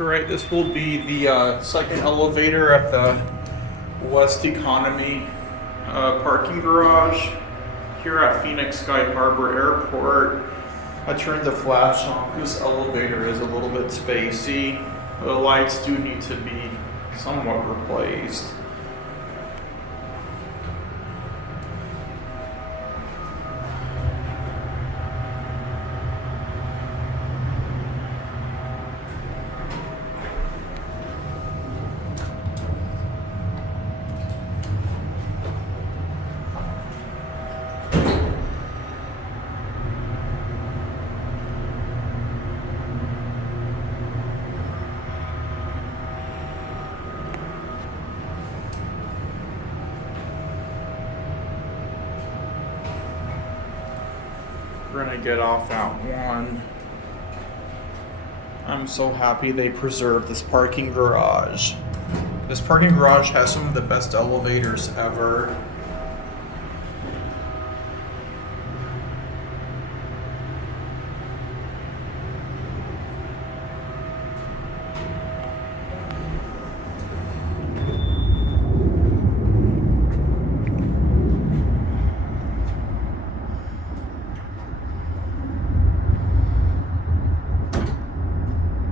Alright, this will be the second elevator at the West Economy parking garage here at Phoenix Sky Harbor Airport. I turned the flash on. This elevator is a little bit spacey. The lights do need to be somewhat replaced. We're gonna get off at 1. I'm so happy they preserved this parking garage. This parking garage has some of the best elevators ever.